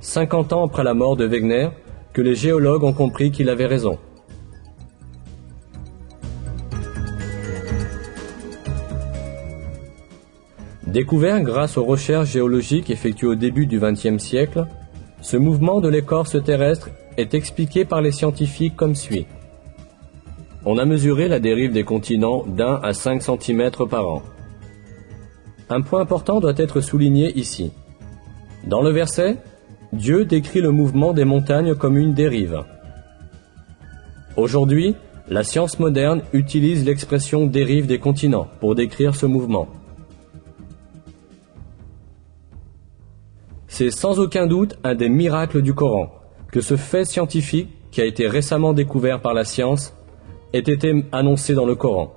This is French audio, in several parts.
50 ans après la mort de Wegener, que les géologues ont compris qu'il avait raison. Découvert grâce aux recherches géologiques effectuées au début du XXe siècle, ce mouvement de l'écorce terrestre est expliqué par les scientifiques comme suit. On a mesuré la dérive des continents d'1 à 5 cm par an. Un point important doit être souligné ici. Dans le verset, Dieu décrit le mouvement des montagnes comme une dérive. Aujourd'hui, la science moderne utilise l'expression dérive des continents pour décrire ce mouvement. C'est sans aucun doute un des miracles du Coran que ce fait scientifique, qui a été récemment découvert par la science, ait été annoncé dans le Coran.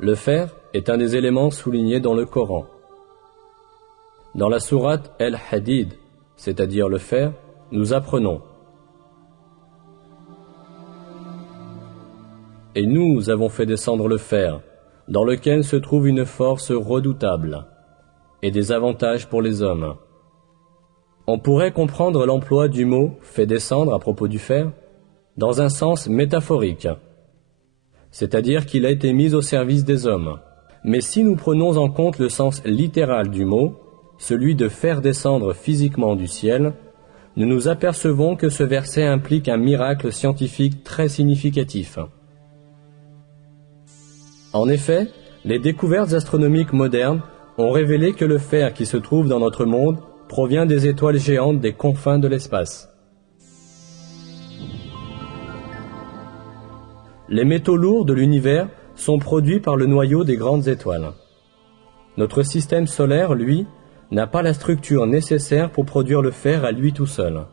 Le fer est un des éléments soulignés dans le Coran. Dans la sourate El-Hadid, c'est-à-dire le fer, nous apprenons: Et nous avons fait descendre le fer, dans lequel se trouve une force redoutable, et des avantages pour les hommes. On pourrait comprendre l'emploi du mot « fait descendre » à propos du fer dans un sens métaphorique, c'est-à-dire qu'il a été mis au service des hommes. Mais si nous prenons en compte le sens littéral du mot, celui de faire descendre physiquement du ciel, nous nous apercevons que ce verset implique un miracle scientifique très significatif. En effet, les découvertes astronomiques modernes ont révélé que le fer qui se trouve dans notre monde provient des étoiles géantes des confins de l'espace. Les métaux lourds de l'univers sont produits par le noyau des grandes étoiles. Notre système solaire, lui, n'a pas la structure nécessaire pour produire le fer à lui tout seul.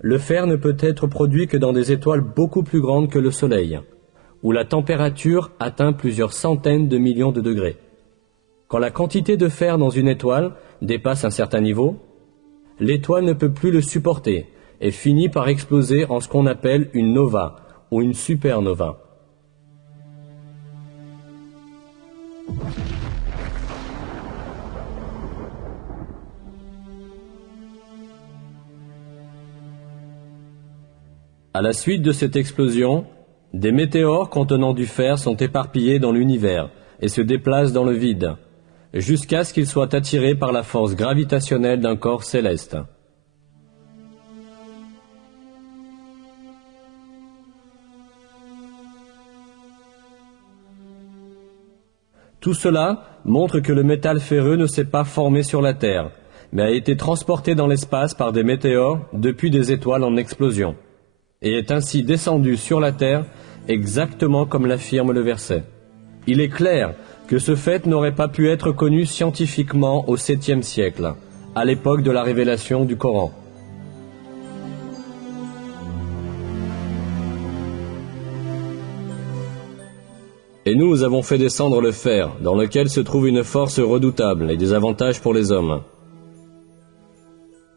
Le fer ne peut être produit que dans des étoiles beaucoup plus grandes que le Soleil, où la température atteint plusieurs centaines de millions de degrés. Quand la quantité de fer dans une étoile dépasse un certain niveau, l'étoile ne peut plus le supporter et finit par exploser en ce qu'on appelle une nova ou une supernova. À la suite de cette explosion, des météores contenant du fer sont éparpillés dans l'univers et se déplacent dans le vide, jusqu'à ce qu'ils soient attirés par la force gravitationnelle d'un corps céleste. Tout cela montre que le métal ferreux ne s'est pas formé sur la Terre, mais a été transporté dans l'espace par des météores depuis des étoiles en explosion, et est ainsi descendu sur la Terre exactement comme l'affirme le verset. Il est clair que ce fait n'aurait pas pu être connu scientifiquement au 7e siècle, à l'époque de la révélation du Coran. Et nous avons fait descendre le fer, dans lequel se trouve une force redoutable et des avantages pour les hommes.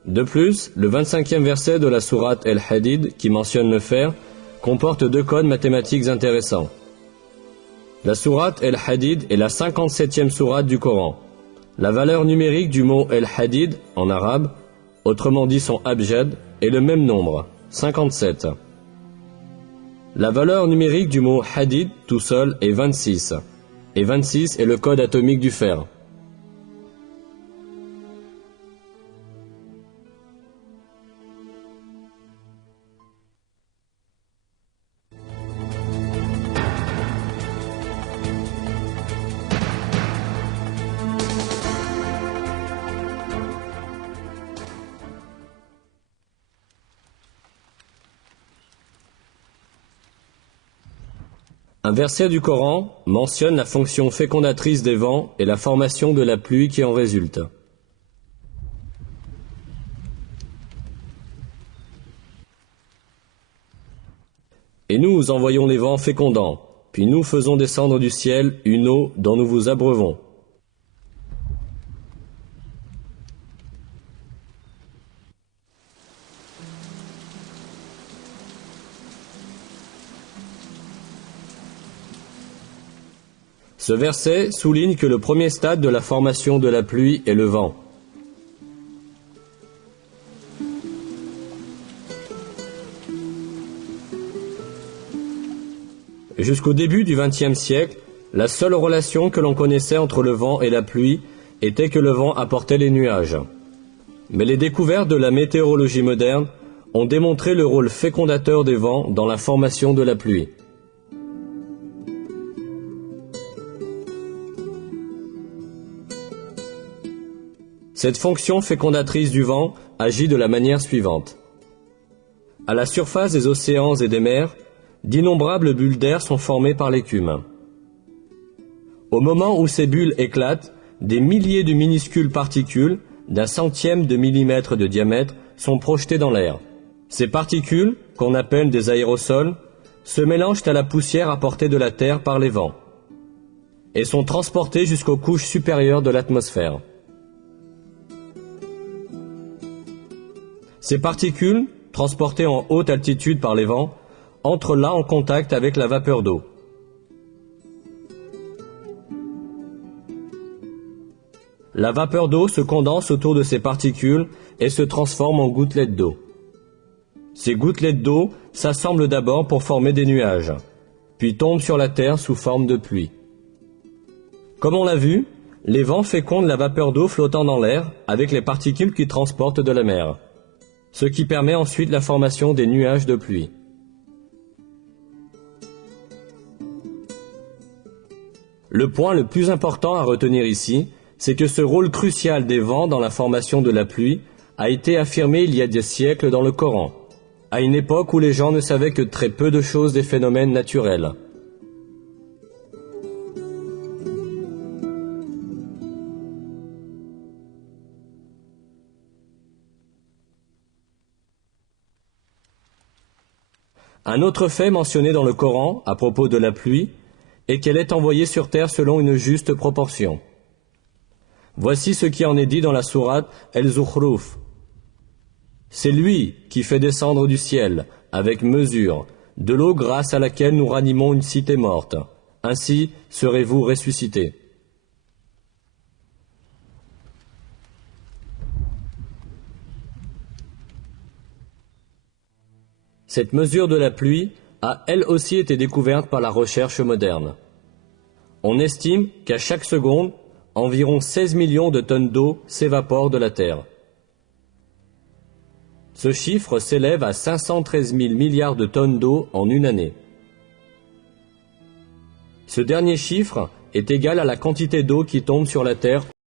De plus, le 25e verset de la sourate El-Hadid, qui mentionne le fer, comporte deux codes mathématiques intéressants. La sourate El-Hadid est la 57e sourate du Coran. La valeur numérique du mot El-Hadid, en arabe, autrement dit son abjad, est le même nombre, 57. La valeur numérique du mot hadid tout seul est 26, et 26 est le code atomique du fer. Un verset du Coran mentionne la fonction fécondatrice des vents et la formation de la pluie qui en résulte. Et nous envoyons les vents fécondants, puis nous faisons descendre du ciel une eau dont nous vous abreuvons. Ce verset souligne que le premier stade de la formation de la pluie est le vent. Jusqu'au début du XXe siècle, la seule relation que l'on connaissait entre le vent et la pluie était que le vent apportait les nuages. Mais les découvertes de la météorologie moderne ont démontré le rôle fécondateur des vents dans la formation de la pluie. Cette fonction fécondatrice du vent agit de la manière suivante. À la surface des océans et des mers, d'innombrables bulles d'air sont formées par l'écume. Au moment où ces bulles éclatent, des milliers de minuscules particules, d'un centième de millimètre de diamètre, sont projetées dans l'air. Ces particules, qu'on appelle des aérosols, se mélangent à la poussière apportée de la Terre par les vents et sont transportées jusqu'aux couches supérieures de l'atmosphère. Ces particules, transportées en haute altitude par les vents, entrent là en contact avec la vapeur d'eau. La vapeur d'eau se condense autour de ces particules et se transforme en gouttelettes d'eau. Ces gouttelettes d'eau s'assemblent d'abord pour former des nuages, puis tombent sur la terre sous forme de pluie. Comme on l'a vu, les vents fécondent la vapeur d'eau flottant dans l'air avec les particules qu'ils transportent de la mer, ce qui permet ensuite la formation des nuages de pluie. Le point le plus important à retenir ici, c'est que ce rôle crucial des vents dans la formation de la pluie a été affirmé il y a des siècles dans le Coran, à une époque où les gens ne savaient que très peu de choses des phénomènes naturels. Un autre fait mentionné dans le Coran à propos de la pluie est qu'elle est envoyée sur terre selon une juste proportion. Voici ce qui en est dit dans la sourate El-Zukhruf. C'est lui qui fait descendre du ciel, avec mesure, de l'eau grâce à laquelle nous ranimons une cité morte. Ainsi serez-vous ressuscités. Cette mesure de la pluie a elle aussi été découverte par la recherche moderne. On estime qu'à chaque seconde, environ 16 millions de tonnes d'eau s'évaporent de la Terre. Ce chiffre s'élève à 513 000 milliards de tonnes d'eau en une année. Ce dernier chiffre est égal à la quantité d'eau qui tombe sur la Terre